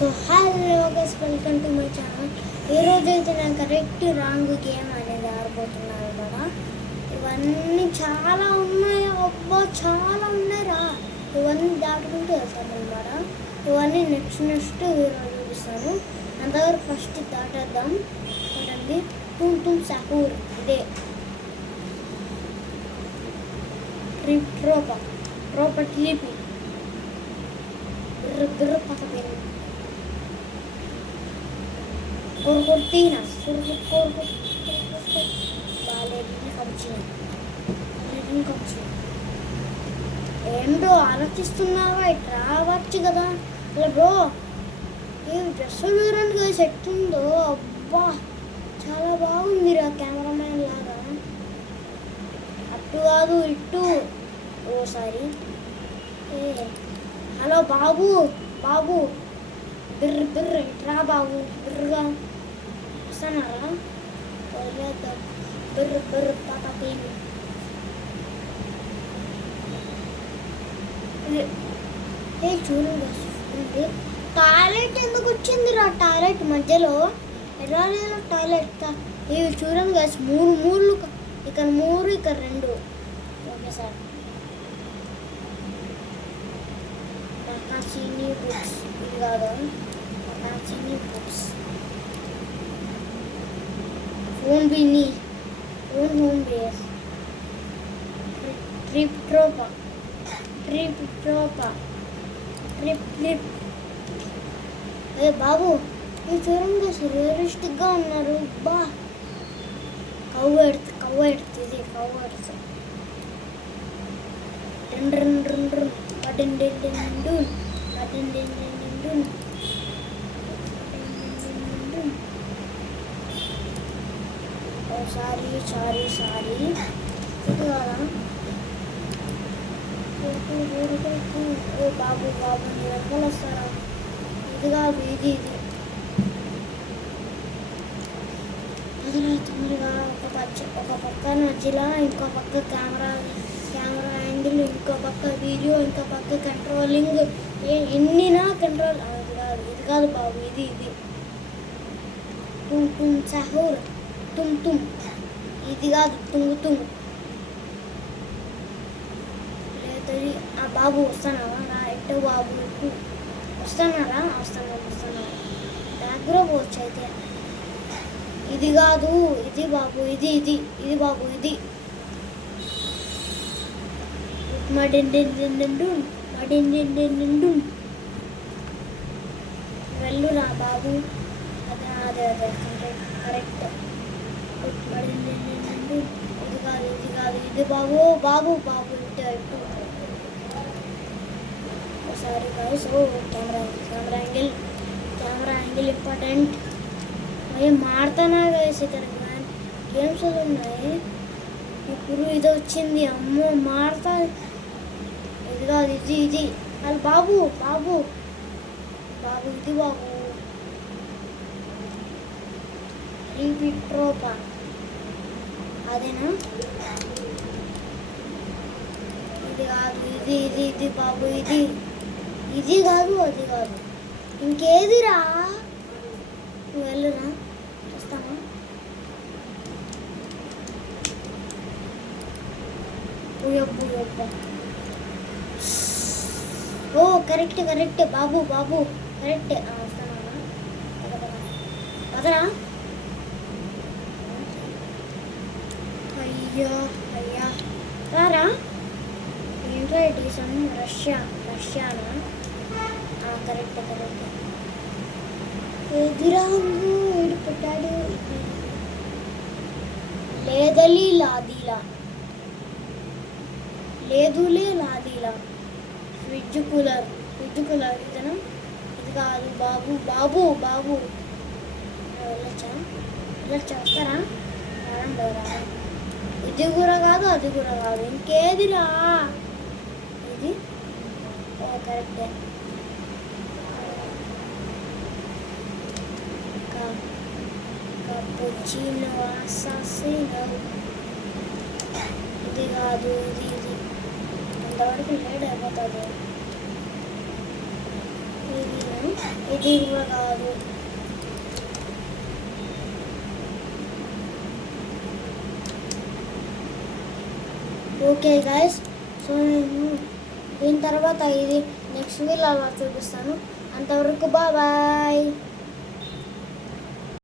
So hello guys, welcome to my channel. ఈరోజు అయితే నేను కరెక్ట్ రాంగ్ గేమ్ అనేది ఆడబోతున్నాను అనమాట. ఇవన్నీ చాలా ఉన్నాయి, అబ్బా చాలా ఉన్నాయి రా. ఇవన్నీ దాటుకుంటూ వెళ్తాను అనమాట. ఇవన్నీ నెక్స్ట్ ఈరోజు చూపిస్తాను. అంతవరకు ఫస్ట్ దాటేద్దాం. చూడండి, తుమ్ సహూర్, ఇదే ట్రిప్ ట్రోపట్లిపి బిర్ర పక్కన కొడుకొట్టిన ఏంటో ఆలోచిస్తున్నావా? ఇటు రావచ్చు కదా. అలా బ్రో, ఏం డ్రెస్ చూడండి కదా, సెట్ ఉందో. అబ్బా చాలా బాగుంది రా, కెమెరామ్యాన్ లాగా. అటు కాదు ఇటు. ఓసారి హలో బాబు, బిర్ర ఇట్రా బాబు, బిర్రగా వస్తున్నారా? వదిలేద్దాం. బిర్ర పాప తీరు. చూడండి, టాయిలెట్ ఎందుకు వచ్చింది రా? టాయిలెట్ మధ్యలో ఎలా టాయిలెట్. ఇవి చూడండి గైస్, మూడు ఇక్కడ 3, ఇక్కడ 2 ఒకేసారి. Takashini books, ఇది కాదు. Takashini books. Phone home base. Trip. ఏ బాబు, ఈ చూడండి రియలిస్టిక్గా ఉన్నారు. బా కవ్వర్డ్స్ ఇది కవ్వర్డ్స్. సారీ ఇది కదా. బాబు మీరు ఎక్కడ వస్తారా? ఇది కాదు, ఇది తొందరగా. ఒక పక్క నచ్చిలా, ఇంకో పక్క కెమెరా యాంగిల్, ఇంకో పక్క వీడియో, ఇంకో పక్క కంట్రోలింగ్. ఎన్నినా కంట్రోల్. ఇది కాదు బాబు, ఇది తుమ్ సహూర్, తుమ్ ఇది కాదు, తుంగు లేదు. ఆ బాబు వస్తున్నావా? ఎట్టు బాబు, ఎట్టు వస్తున్నారా? వస్తున్నా దగ్గర పోవచ్చు అయితే. ఇది కాదు, ఇది బాబు, ఇది బాబు, ఇది వెళ్ళురా బాబు. అదే కరెక్ట్. ఇది కాదు, ఇది బాబు ఇటు. ఒకసారి గైస్, కెమెరా యాంగిల్ ఇంపార్టెంట్. అవి మారుతానా గైస్? ఇక్కడ గేమ్స్ ఉన్నాయి. ఇప్పుడు ఇది వచ్చింది, అమ్మో మారుతా. ఇది కాదు, ఇది అది బాబు ఇది బాబు. ట్రోపా అదేనా? ఇది కాదు, ఇది బాబు, ఇది కాదు, అది కాదు. ఇంకేదిరా? నువ్వు వెళ్ళురా, చూస్తావా? ఓ కరెక్ట్ బాబు కరెక్ట్. వస్తానా? వదరా. అయ్యా రారా. ఏంట్రా డీసన్? రష్యానా? కరెక్ట్. ఎదిరాంగు ఏడు పెట్టాడు. లేదులే లాదీలా. ఫ్రిడ్జ్ కూలర్ ఇతను. ఇది కాదు బాబు. వెళ్ళొచ్చా? వస్తారా? రా. ఇది కూడా కాదు, అది కూడా కాదు. ఇంకేదిరా? ఇది కరెక్టే. cappuccino assassino. ఇది కాదు, ఇది అంతవరకు లేట్ అయిపోతుంది. ఇది ఇది కూడా కాదు. ఓకే గైస్, సో నేను దీని తర్వాత ఇది నెక్స్ట్ వీడియోలో చూపిస్తాను. అంతవరకు బాయ్.